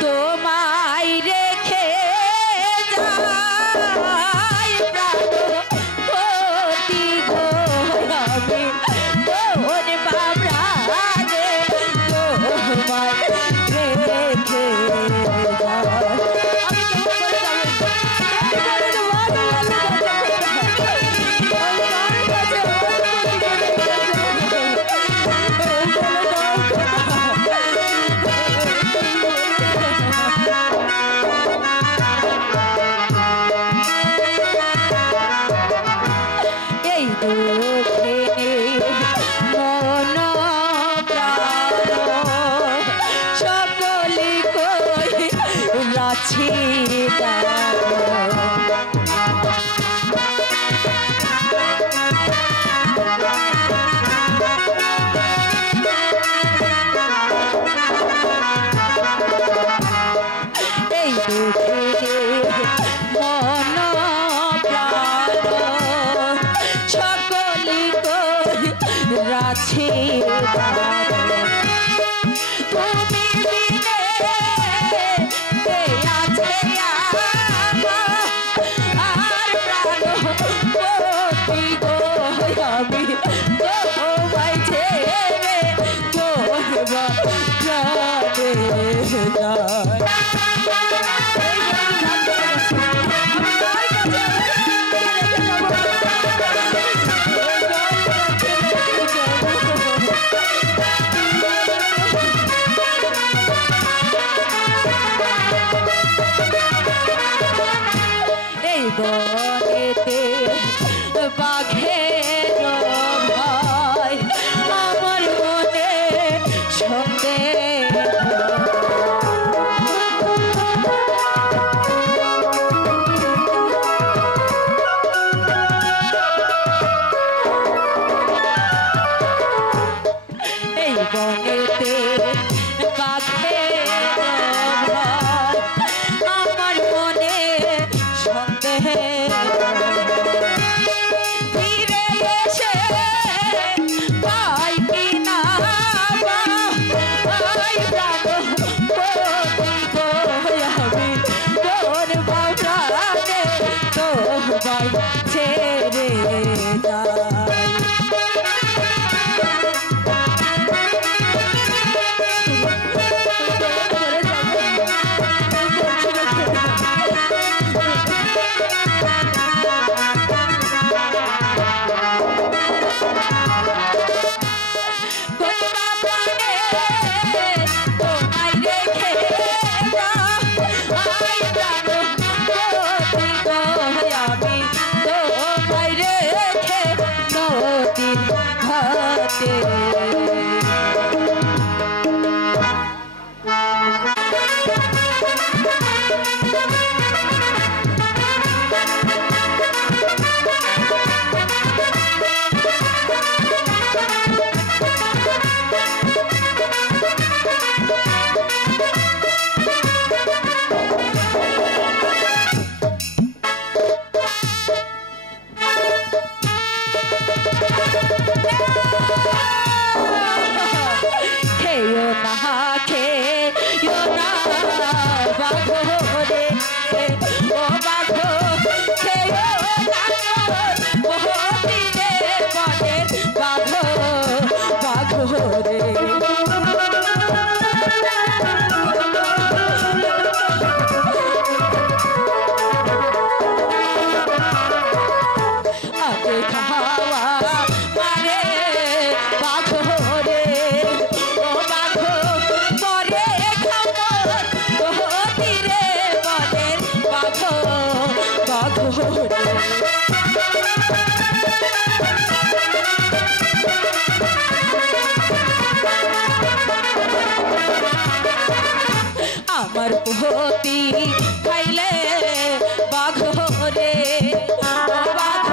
তোমায় রেখে যাই প্রাণ আমার পোহতি খাইলে বাঘ রে বাঘ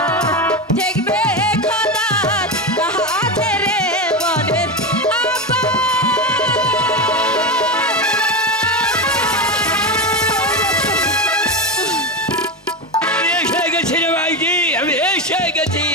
দেখবে খোদার হাতে রে বনের আমি এসে গেছি রে ভাইজি, আমি এসে গেছি।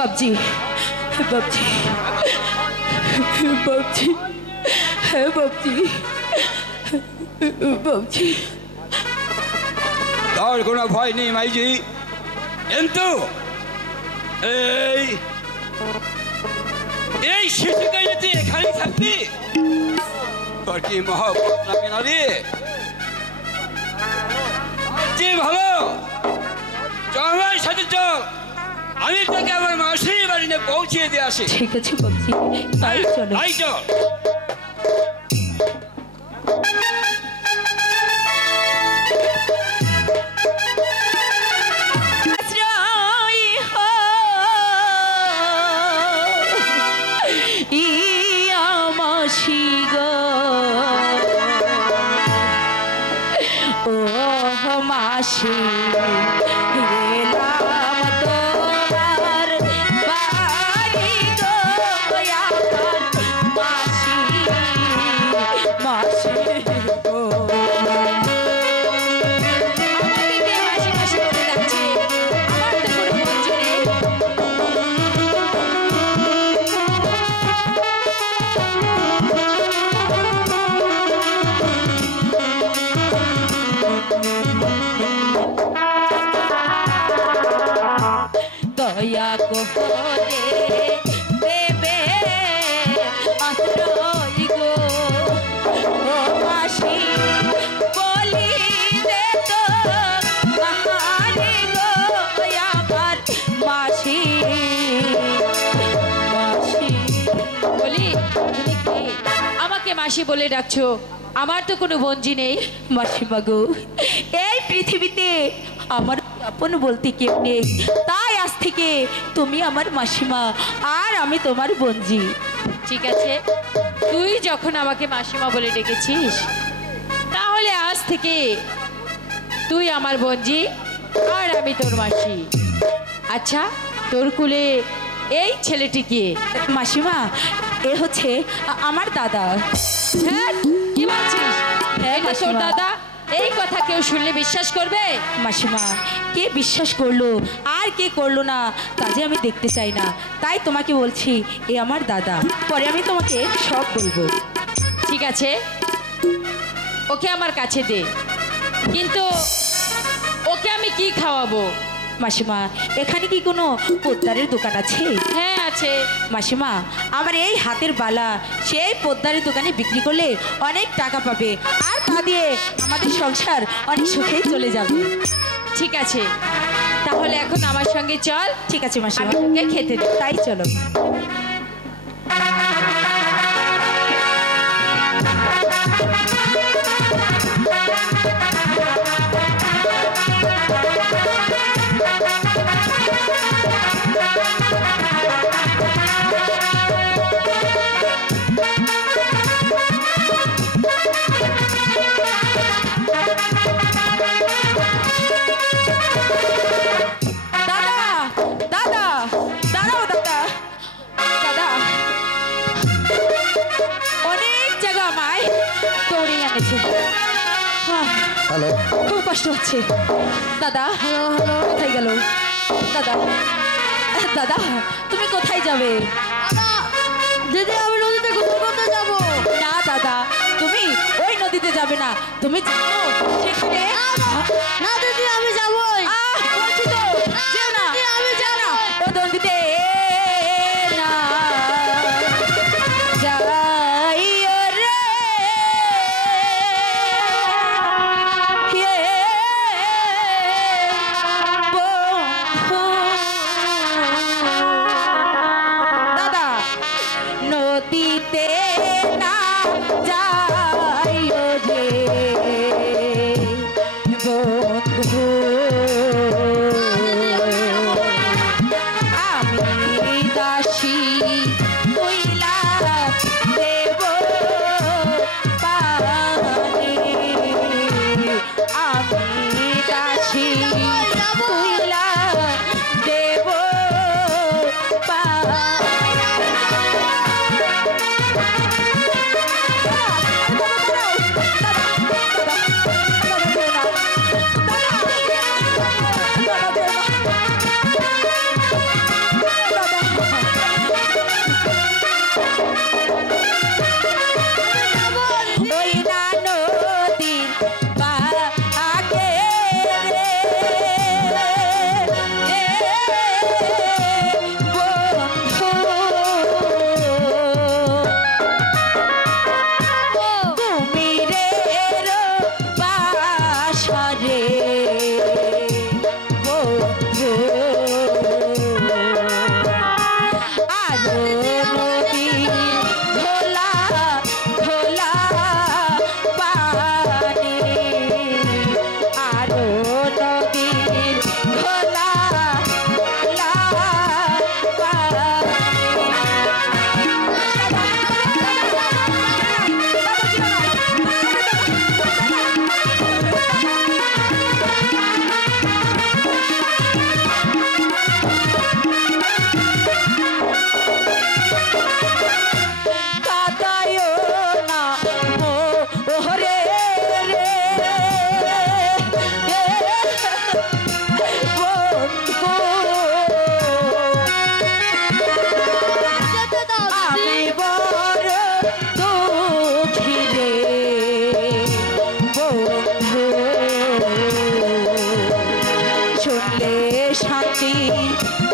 बाबजी बाबजी बाबजी है बाबजी बाबजी তোর কোনো ভয় নেই মাইজি, কিন্তু এই এই শিশুকে যদি এখানেই থাকবি তোর কি মহব্বত লাগে না রে? যে ভালো চল আমার সাথে চল, আমি তোকে আমার মাসির বাড়ি নিয়ে পৌঁছে দিয়ে আসি। ঠিক আছে বাবজি, তাই চলো। তাই চল। মাসি গেলাম তোমার বাড়ি গো, আমার মাসি মাসি গো। আমাকে কে মাসি মাসি বলে ডাকছে? আমার তো কোনো বন্ধু নেই। দয়া করে দেবে আশ্রয় গো, ও মাসি বলি দে তো বাহারে গো, আমার মাসি মাসি। বলি তুমি কে? আমাকে মাসি বলে ডাকছো? আমার তো কোনো বঞ্জি নেই। মাসিমা গো, এই পৃথিবীতে আমার আপন বলতে কেউ নেই, তাই আজ থেকে তুমি আমার মাসিমা আর আমি তোমার বঞ্জি। ঠিক আছে, তুই যখন আমাকে মাসিমা বলে ডেকেছিস, তাহলে আজ থেকে তুই আমার বঞ্জি আর আমি তোর মাসি। আচ্ছা, তোর কুলে এই ছেলেটিকে? মাসিমা, এ হচ্ছে আমার দাদা। হ্যাঁ, কি বলছিস? হ্যাঁ এটা তোর মাসিমা। দাদা? এই কথা কেউ শুনলে বিশ্বাস করবে? মাসিমা, কে বিশ্বাস করলো আর কে করলো না তা যে আমি দেখতে চাই না, তাই তোমাকে বলছি এ আমার দাদা, পরে আমি তোমাকে সব বলবো। ঠিক আছে, ওকে আমার কাছে দে, কিন্তু ওকে আমি কি খাওয়াবো? মাসিমা, এখানে কি কোনো পোদ্দারের দোকান আছে? হ্যাঁ আছে। মাসিমা, আমার এই হাতের বালা সেই পোদ্দারের দোকানে বিক্রি করলে অনেক টাকা পাবে, আর তা দিয়ে আমাদের সংসার অনেক সুখেই চলে যাবে। ঠিক আছে, তাহলে এখন আমার সঙ্গে চল। ঠিক আছে মাসিমা, আমি তোকে খেতে দেব। তাই চলো। হ্যালো, খুব কষ্ট হচ্ছে দাদা। হ্যালো হ্যালো, কোথায় গেল দাদা? দাদা, তুমি কোথায় যাবে? দিদি, আমি নদীতে গোসল করতে যাবো। না দাদা, তুমি ওই নদীতে যাবে না, তুমি জানো সেখানে না দিদি, আমি যাবোই। বলছি তো, যেও না, আমি যেও না, ও নদীতে না যাইও রে। দাদা, নদীতে না যাইও রে বন্ধু।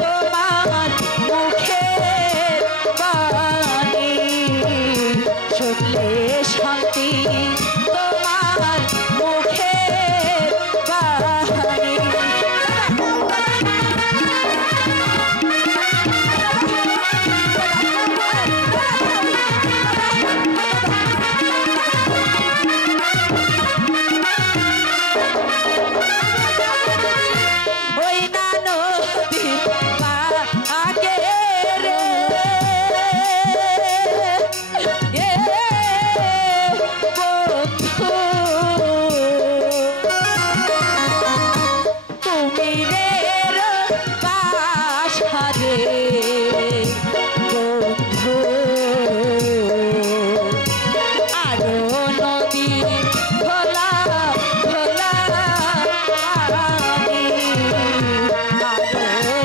তোমার মুখের বাণী শুনলে শান্তি তোমার মুখের বাণী ওই না নদী আগে রে এ বন্ধু তুমি রে বাসারে বন্ধু আরো নদী ভোলা ভোলা পানি আরো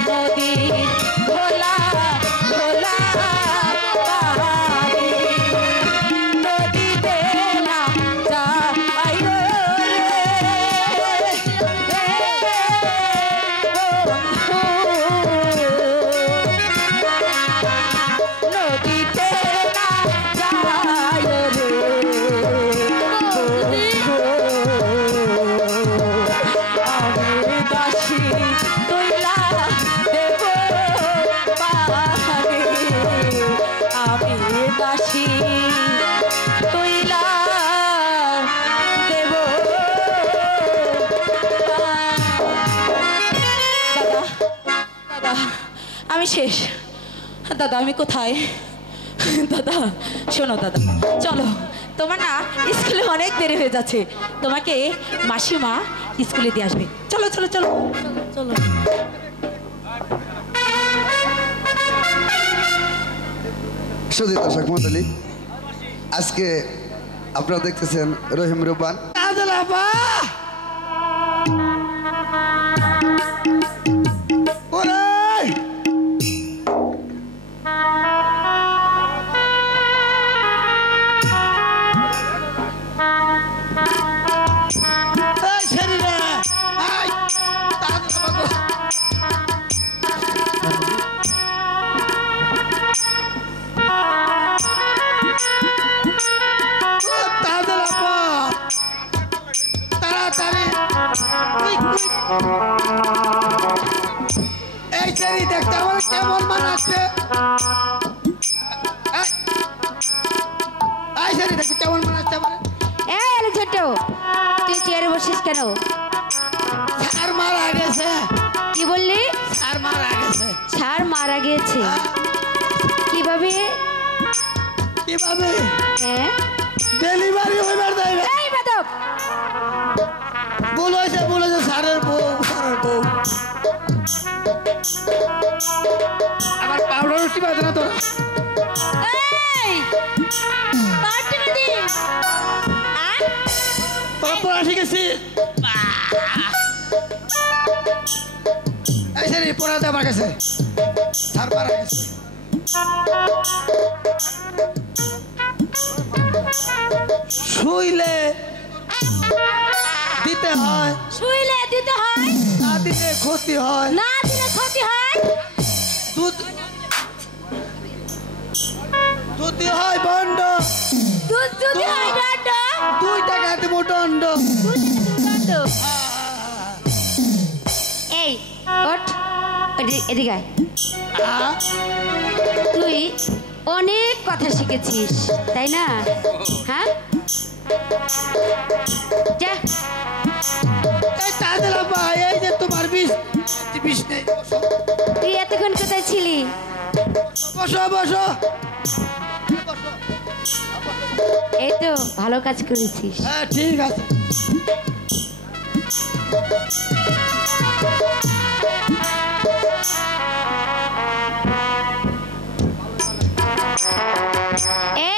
নদী ভোলা ভোলা পানি নদীতে না যাই রে নদীতে না যায় রে আমি দাসী তুইলা দেব পাহাড়ে আমি দাসী তুইলা দেব দাদা দাদা আমি শেষ দাদা আমি কোথায় দাদা শোনো দাদা চলো তোমার না স্কুলে অনেক দেরি হয়ে যাচ্ছে তোমাকে মাসিমা স্কুলে দিয়ে আসবে চলো চলো চলো চলো সুধী দর্শক মণ্ডলী, আজকে আপনারা দেখতেছেন রহিম রুবান। এই চেরি দেখতে আমার কেমন মানাচ্ছে এই চেরি দেখতে কেমন মানাচ্ছে আমার এই আরে ছোট তুই চেয়ারে বসিস কেন? স্যার মারা গেছে। কি বললি? স্যার মারা গেছে। স্যার মারা গেছে? কিভাবে? কিভাবে? হ্যাঁ ডেলিভারি হইবার যাইবে। এই বাদক বলেছে স্যারের বউ আমার পাউডার কি বাজে না তোরা? এই পার্টি দি তোরা পড়া শিখেছি। এই চেরি পড়া দে আমার কাছে। স্যার মারা গেছে। শুইলে দিতে হয়, শুইলে দিতে হয়, না দিলে ক্ষতি হয়। না দিলে ক্ষতি হয়। দুধ দুধ হয় বন্ড, দুধ যদি হয় দণ্ড, 2 টাকা দেবো দণ্ড। দণ্ড। এই ওঠ এদিকে আয়। তুই অনেক কথা শিখেছিস তাই না? হ্যাঁ যা এই তা দিলাম ভাই, এই যে তোমার বিষ নেই। তুই এতক্ষণ কোথায় ছিলি? বসো বসো। এই তো ভালো কাজ করেছিস। হ্যাঁ ঠিক আছে।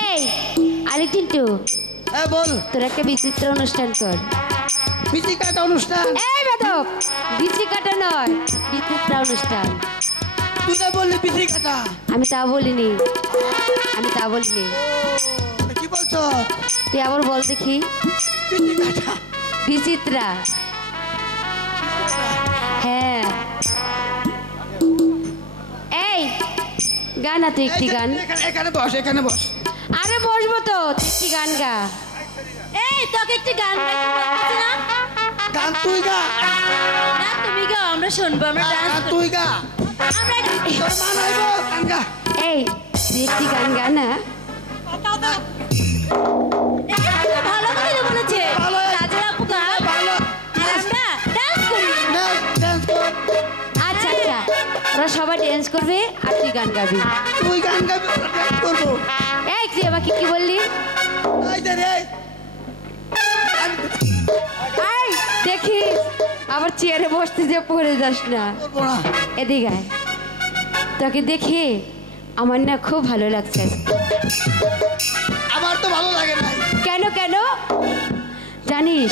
এই আরে চিন্টু, হ্যাঁ বল। তোর একটা বিচিত্র অনুষ্ঠান কর। বিচি কাটা অনুষ্ঠান? এই বেদক, বিচি কাটা নয়, বিচিত্র অনুষ্ঠান। তুই না বললি বিচি কাটা? আমি তা বলিনি, আমি তা বলিনি। কি বলছো? তুই আবার বল দেখি। বিচি কাটা বিচিত্রা। হ্যাঁ গানা তুই একটি গান। এখানে বস, এখানে বস। আরে বসবো তো, তুই একটি গান গা। এই তোকে একটি গান গাইতে বলতেছি না? গান তুই গা, না তুমি গাও, আমরা শুনবো, আমরা ডান্স গান করব। তুই গা। আমরা তোর মা নাইব, গান গা। এই তুই একটি গান গা না। ভালো করে বলেছে ভালো। কাজের আপু গাও, ভালো। আর আমরা ডান্স করি। ডান্স কর। আচ্ছা আচ্ছা, ওরা সবাই ড্যান্স করবে আর তুই গান গাবি। তুই গান গাবি, আমরা ডান্স করবো। এই তুই আমাকে কি বললি? এই দে রে। এই দেখি আবার চেয়ারে বসতে যে পড়ে যাস না। করবো না। এদিকে আয়। তোকে দেখে আমার না খুব ভালো লাগছে। আমার তো ভালো লাগে না। কেন কেন জানিস,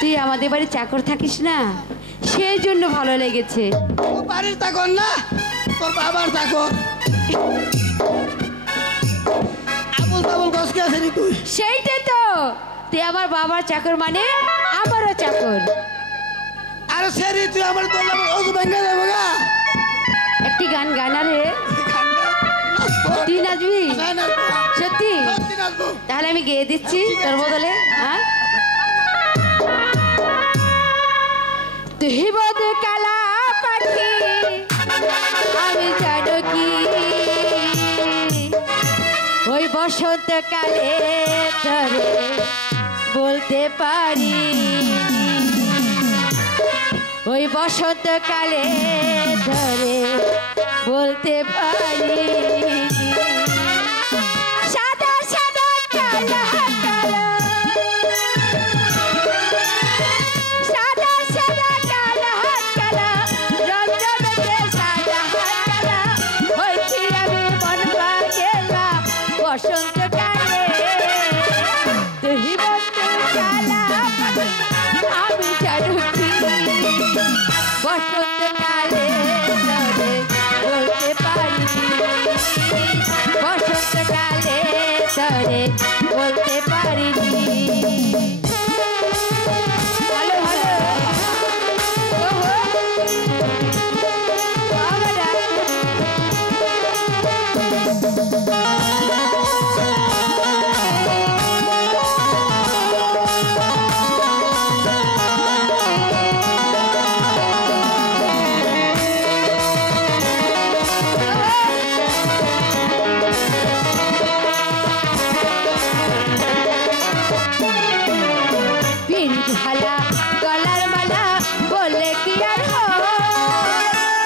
তুই আমাদের বাড়ি চাকর থাকিস না, সেই জন্য ভালো লেগেছে। ও বাড়ির চাকর না, তোর বাবার চাকর। আবুল তাবুল গসকে আছে নি তুই? সেইটাই তো, তুই আমার বাবার চাকর মানে আমারও চাকর। আরে সেরি তুই আমার তোর নাম ওজু ভেঙে দেবো গা। একটি গান গানা রে। গান গা। নাচবো। তুই নাচবি? হ্যাঁ, নাচবো। সত্যি? সত্যি নাচবো। তাহলে আমি গেয়ে দিচ্ছি তোর বদলে। হ্যাঁ, তুই বোধ কালা পাখি, আমি জানো কি ওই বসন্তকালে ধরে বলতে পারি, ওই বসন্তকালে ধরে বলতে পারি। সাদা সাদা কালো কালো, সাদা সাদা কালো কালো, রঞ্জনকে সাদা কালো, হয়েছি আমি মন পাগেলা বসন্তকালে। তুই বন্ধু কালা পাখি, আমি জানো কি বসন্তকালে ধরে বলতে পারি, বসন্তকালে ধরে বলতে পারিনি। ভালো ভালো। ওহো। বাবারা। পিন ঢালা গলার মালা বললে কি আর হয়,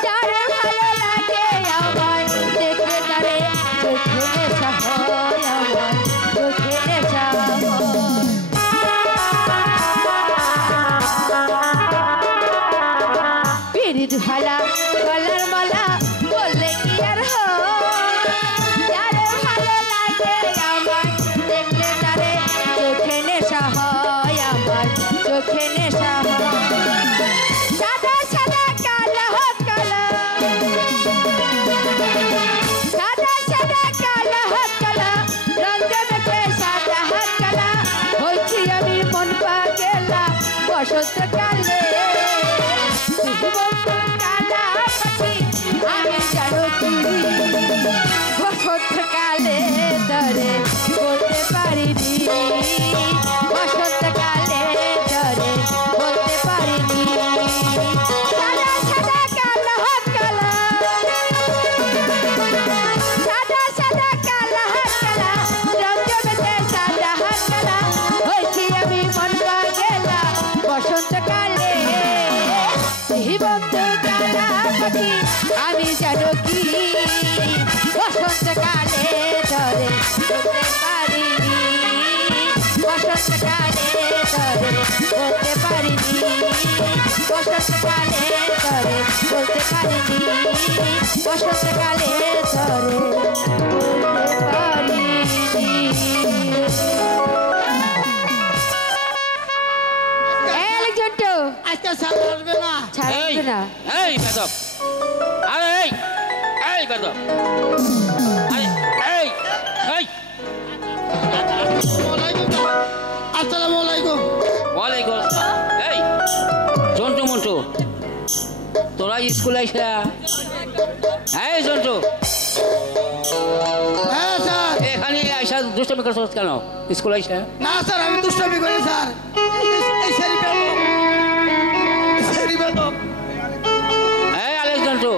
যার ভালো লাগে আমার দেখে তারে চোখে নেশা হয়, আমার চোখে নেশা হয়। পিন ঢালা গলার মালা বললে কি আর হয়, যার ভালো লাগে আমার দেখলে তারে চোখে নেশা হয়, আমার চোখে নেশা হয়। সাদা সাদা কালো কালো, সাদা সাদা কালো কালো, রঞ্জনকে সাদা কালো, হয়েছি আমি মন পাগেলা বসন্তকালে। তুই বন্ধু কালা পাখি, আমি জানো কি বসন্তকালে ধরে বলতে পারিনি, বসন্তকালে ধরে বলতে পারিনি। সাদা সাদা কালো কালো, সাদা সাদা কালো কালো, রঞ্জনকে সাদা কালো, হয়েছি আমি মন পাগেলা বসন্তকালে। তুই বন্ধু কালা পাখি, আমি জানো কি বসন্তকালে ধরে বলতে পারিনি, বসন্তকালে ধরে বলতে পারিনি, বসন্তকালে ধরে বলতে পারিনি, বসন্তকালে ধরে বলতে পারিনি। এই জন্টু, আজকে সাল আসবে না। ছাড়বে না। এই বেদব, আরে এই বেদব, আরে এই এই আসসালামু আলাইকুম। ওয়ালাইকুম আসসালাম। এই জন্টু মন্টু, তোরা স্কুল আইসা? এই জন্টু, দুষ্টামি করছিস কেন স্কুলে এসে? না স্যার আমি দুষ্টামি করি স্যার এই সেরি বেদম সেরি বেদম এই আলেক জন্টু,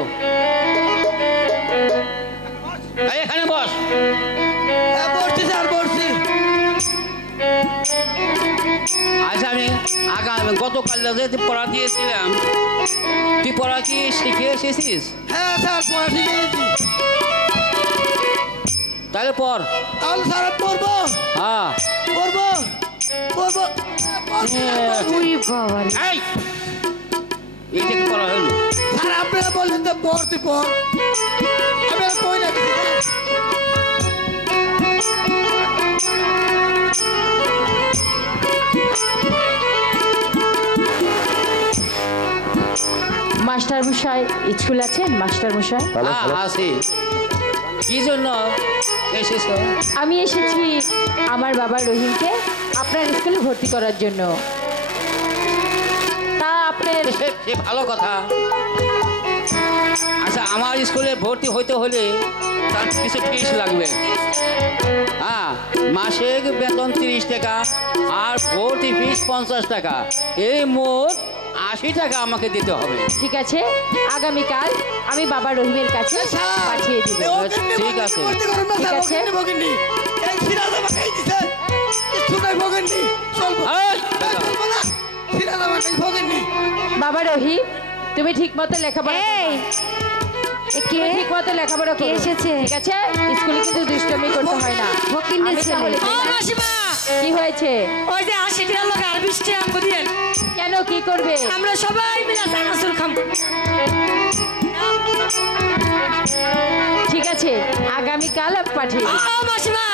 এই এখানে বস। হ্যাঁ বসছি স্যার বসছি। আচ্ছা আমি গতকাল যে পড়া দিয়েছিলাম, তুই পড়া কি শিখে এসেছিস? হ্যাঁ স্যার পড়া শিখে গেছি। তাহলে পড়। তাহলে স্যার আমি পড়বো হ্যাঁ পড়বো পড়বো উরি বাবা রে। এই এইটা কি পড়া হলো? স্যার আপনারা বললেন তো পড় তুই পড়, আমি আর পড়ি না। মাস্টার মশাই স্কুল আছেন? মাস্টার মশাই আছি। কি জন্য এসেছো? আমি এসেছি আমার বাবা রহিমকে আপনার স্কুলে ভর্তি করার জন্য। তা আপনার সে ভালো কথা। আচ্ছা আমার স্কুলে ভর্তি হইতে হলে তার কিছু ফিস লাগবে। হ্যাঁ মাসিক বেতন 30 টাকা আর ভর্তি ফিস 50 টাকা, এই মোট 80 টাকা আমাকে দিতে হবে। ঠিক আছে, আগামীকাল আমি বাবা রহিমের কাছে পাঠিয়ে দিব। ঠিক আছে। ঠিক আছে। এই সিরাজ আমাকে দিছে শুনাই ভগেননি চলবো এই, চলবো না। সিরাজ আমাকে ভগেননি। বাবা রহিম তুমি ঠিক মতো লেখাপড়া এই এ কে ঠিক মতো লেখাপড়া কে করো। এসেছে? ঠিক আছে, স্কুলে কিন্তু দুষ্টুমি করতে হয় না। ফকিন্নের আমি ছেলে। তাহলে গেলাম। কি হয়েছে? ওই যে 80 টাকা লোক আর 20 টাকা আমাকে দিয়েন, কেন কি করবে? আমরা সবাই মিলে চানাচুর খাবো। ঠিক আছে, আগামীকাল আমি পাঠিয়ে দিব। মাসিমা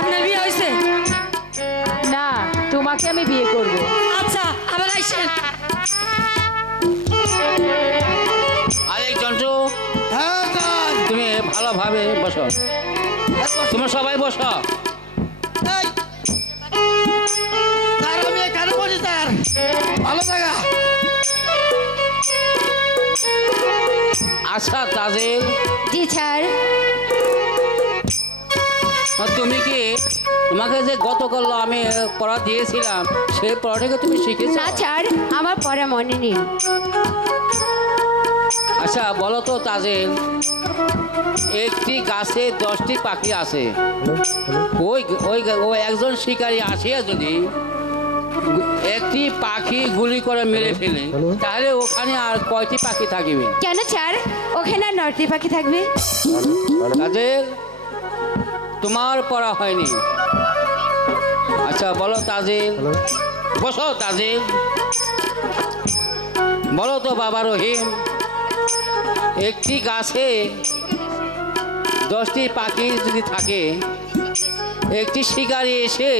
আপনার বিয়ে হয়েছে? না, তোমাকে আমি বিয়ে করব। আচ্ছা আবার আইসেন। আরেক জন্টু হ্যাঁ স্যার তুমি ভালোভাবে বসো, তোমরা সবাই বসো। এই স্যার আমি এখানে বসি স্যার, ভালো জায়গা। আচ্ছা তাজেল, জি স্যার। তুমি কি তোমাকে যে গতকাল আমি পড়া দিয়েছিলাম সেই পড়াটাকে তুমি শিখেছো? না স্যার আমার পড়া মনে নেই। আচ্ছা বলো তো তাজেল, একটি গাছে 10টি পাখি আছে, ওই ওই ওই একজন শিকারী আসিয়া যদি একটি পাখি গুলি করে মেরে ফেলে তাহলে ওখানে আর কয়টি পাখি থাকবে? কেন স্যার ওখানে আর 9টি পাখি থাকবে? তাজেল তোমার পড়া হয়নি। আচ্ছা বলো তাজেল, বসো তাজেল, বলো তো বাবা রহিম, একটি গাছে 10টি পাখি যদি থাকে, একটি শিকারী এসে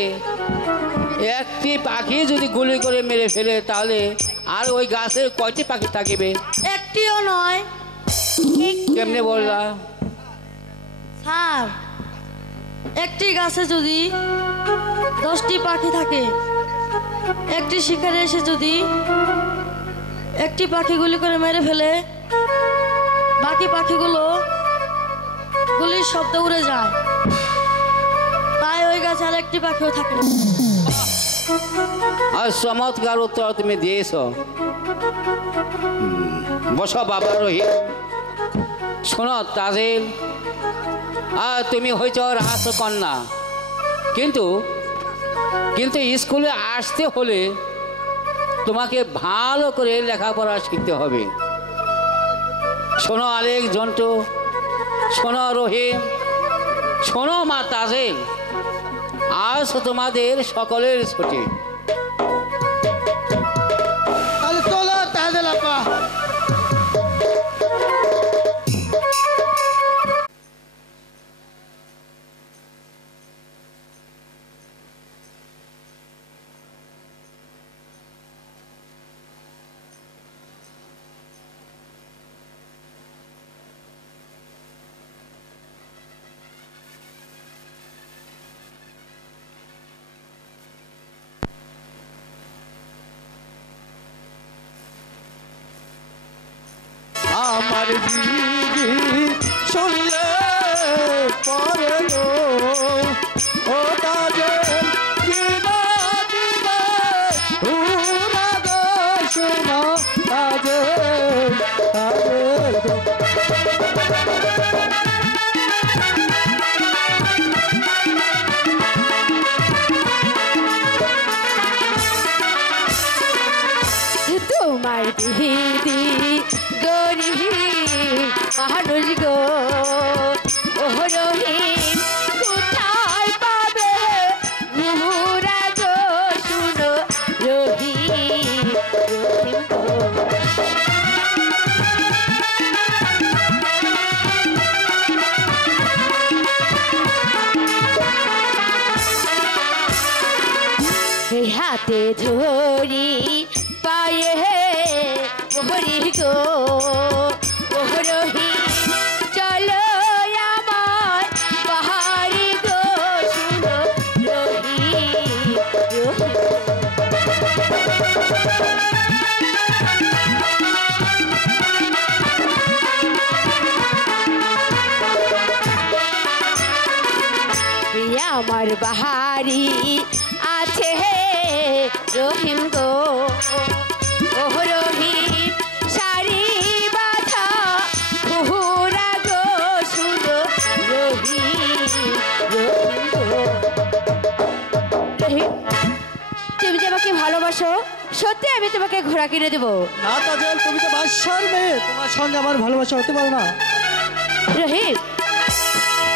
একটি পাখি যদি গুলি করে মেরে ফেলে তাহলে আর ওই গাছে কয়টি পাখি থাকবে? একটিও নয় কেমনে বললা? স্যার, একটি গাছে যদি 10টি পাখি থাকে, একটি শিকারে এসে যদি একটি পাখি গুলি করে মেরে ফেলে, বাকি পাখিগুলো গুলির শব্দ উড়ে যায়, তাই ওই গাছে আর একটি পাখিও থাকে না। আর চমৎকার উত্তর তুমি দিয়েছ। বসো বাবা রহিম। শোনো তাজেল, আর তুমি হয়েছ রাজকন্যা, কিন্তু কিন্তু স্কুলে আসতে হলে তোমাকে ভালো করে লেখাপড়া শিখতে হবে। শোনো আরেক জন্টু, শোনো রহিম, শোনো মা তাজেল, আজ তোমাদের সকলের ছুটি। তাহলে চলো তাহলে আপা। আমার দিদি শুনলে পরে গো হাতে ধরি পায়ে ভরি গো রহি চলো আমার বাহারি গো শুনো রহি রহি আমার বাহারি আছে রহিম গো ও রহিম সারি বাধা ঘুরা গো শুনো রহিম রহিম গো রহিম তুমি যে আমাকে ভালোবাসো সত্যি আমি তোমাকে ঘোড়া কিনে দেবো না কাজল, তুমি তো বাদশার মেয়ে, তোমার সঙ্গে আমার ভালোবাসা হতে পারে না। রহিম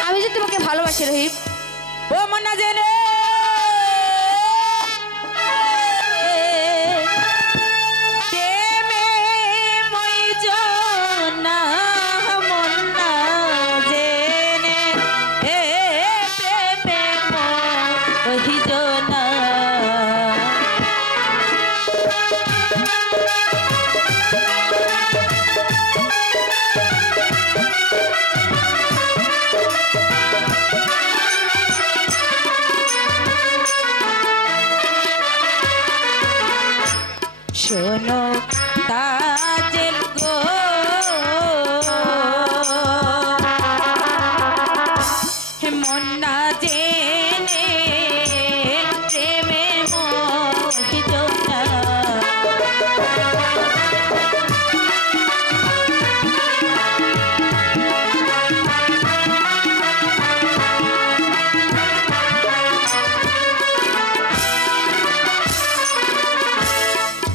আমি যে তোমাকে ভালোবাসি রহিম ও মনা জেনে প্রেমে মই জনা মনা জেনে প্রেমে মই জনা শোনো তাজেল গো মন্না জেনে প্রেমে মোহিত না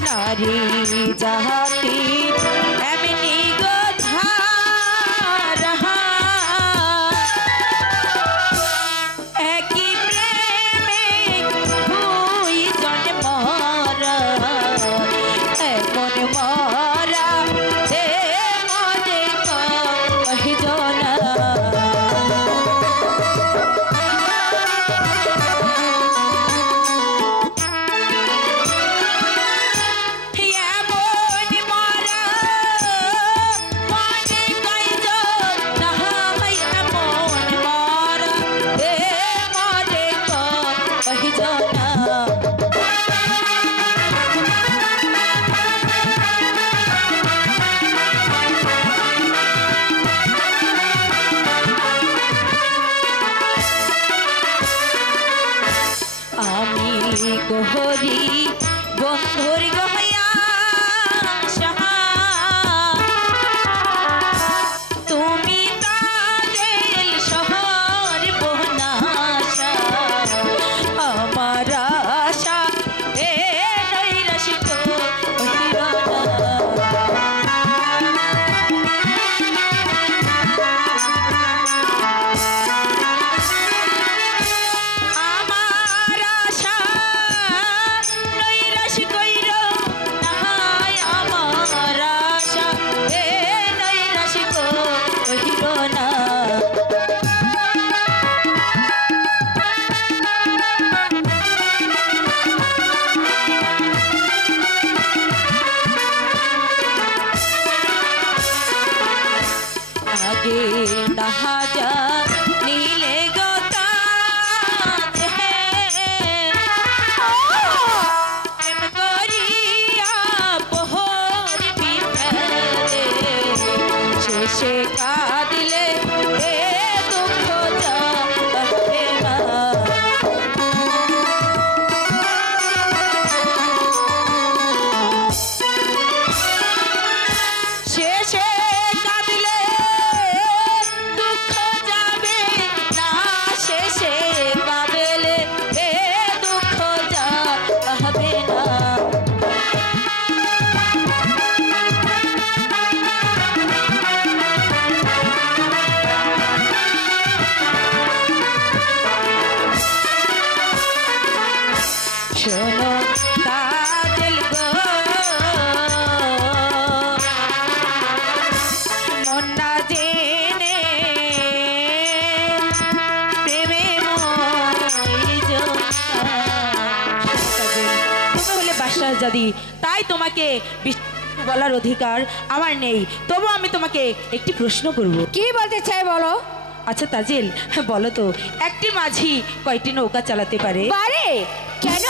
নারী জাতি এমনি গোধারা একই প্রেমে দুই জন মরা এমন মরা দে মনে কহিজনা আমি গোহরি বন্ধুর গহয়া তুমি তাজেল শহর বহনাশা আমার আশা এ নৈরাশিক আমার আশা নৈরাশিক আমার আশা এ নৈরাশিক না আগে নাহাজা নীলে গোতা প্রেম করিয়া পোহর বিফেলে শেষে কাঁদিলে এ দুঃখ যাবে না শেষে কাঁদিলে দুঃখ যাবে না শেষে কাঁদিলে এ দুঃখ যাবে না মর্যাদি, তাই তোমাকে বলার অধিকার আমার নেই। তবু আমি তোমাকে একটি প্রশ্ন করব। কি বলতে চাই বলো? আচ্ছা তাজিল, বলো তো একটি মাঝি কয়টি নৌকা চালাতে পারে? পারে কেন?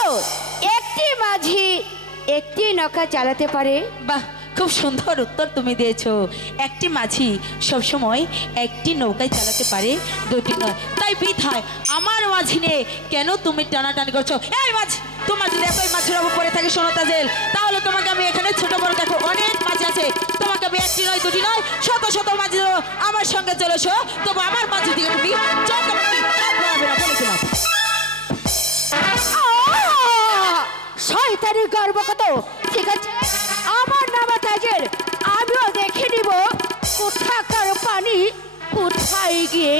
একটি মাঝি একটি নৌকা চালাতে পারে। বাহ, খুব সুন্দর উত্তর তুমি দিয়েছো। একটি মাঝি সবসময় একটি নৌকায় চালাতে পারে, দুটি নয়। তাই বিধায় আমার মাঝি নে কেন তুমি টানাটানি করছো? এই মাছ, তোমার যদি এতই মাছের অভাব পড়ে থাকে শোনো তাজেল, তাহলে তোমাকে আমি এখানে ছোট বড় দেখো অনেক মাছ আছে, তোমাকে আমি একটি নয় দুটি নয় শত শত মাছ দেবো। আমার সঙ্গে চলেছো, তবু আমার মাছের দিকে তুমি চোখ বলেছিলাম। শয়তানি গর্ব কত! ঠিক আছে, আমার নাম তাজের, আমিও দেখে নিব কোথাকার পানি কোথায় গিয়ে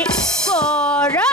পড়া।